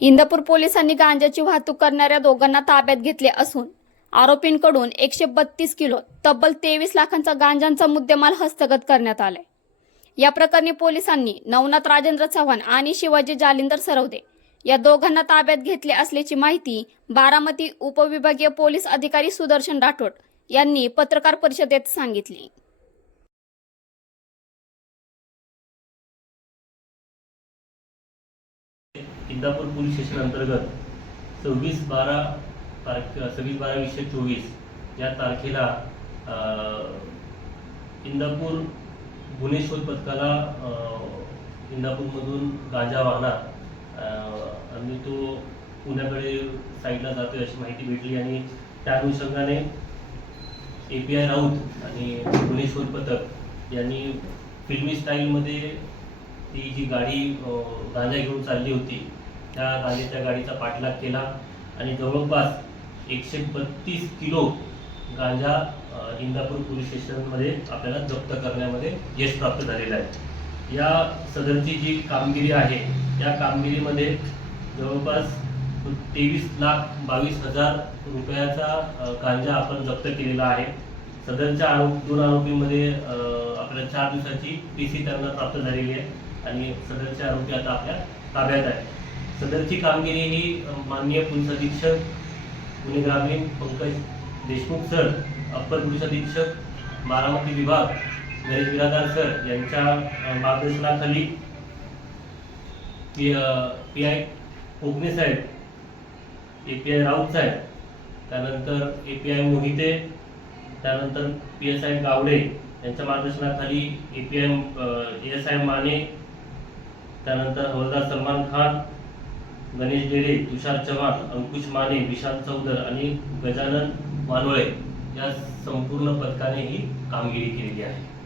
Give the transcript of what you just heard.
इंदापूर पोलिसांनी गांजाची वाहतूक करणाऱ्या दोघांना ताब्यात घेतले असून आरोपींकडून एकशे बत्तीस किलो तब्बल तेवीस लाखांचा गांजांचा मुद्देमाल हस्तगत करण्यात आलाय. या प्रकरणी पोलिसांनी नवनाथ राजेंद्र चव्हाण आणि शिवाजी जालिंदर सरवदे या दोघांना ताब्यात घेतले असल्याची माहिती बारामती उपविभागीय पोलीस अधिकारी सुदर्शन राठोड यांनी पत्रकार परिषदेत सांगितली. इंदापूर पोलीस स्टेशन अंतर्गत सव्वीस बारा तारखे सव्वीस बारा वीसशे चोवीस या तारखेला इंदापूर गुन्हे शोध पथकाला इंदापूरमधून गांजा वाहनात आणि तो पुण्याकडे साईडला जातोय अशी माहिती भेटली आणि त्या अनुषंगाने ए पी आय राऊत आणि गुन्हे शोध पथक यांनी फिल्मी स्टाईलमध्ये ती जी गाडी गांजा घेऊन चालली होती त्या गाडीच्या गाडीचा पाठलाग केला. आणि जवळपास एकशे बत्तीस किलो गांजा इंदापूर पोलीस स्टेशनमध्ये आपल्याला जप्त करण्यामध्ये यश प्राप्त झालेलं आहे. या सदरची जी कामगिरी आहे या कामगिरीमध्ये जवळपास तेवीस लाख बावीस हजार रुपयाचा गांजा आपण जप्त केलेला आहे. सदरच्या आरोप दोन आरोपीमध्ये आपल्या आपल्याला चार दिवसाची पी सी त्यांना प्राप्त झालेली आहे. आणि सदरचे आरोपी आता आपल्या ताब्यात आहे सदरची कामगिरी ही माननीय पोलीस अधीक्षक पुणे ग्रामीण Pankaj Deshmukh sir upper police अधीक्षक बारामती विभाग गणेश बिरादार सर यांच्या मार्गदर्शनाखाली पी पी आय कोकणे साहेब ए पी आय राऊत साहेब त्यानंतर ए पी आय मोहिते त्यानंतर पी एस आय गावडे यांच्या मार्गदर्शनाखाली A P I S I Mane त्यानंतर हवलदार सलमान खान गणेश डेरे तुषार चव्हाण अंकुश माने विशाल चौधर आणि गजानन मानोळे या संपूर्ण पथकाने ही कामगिरी केलेली आहे.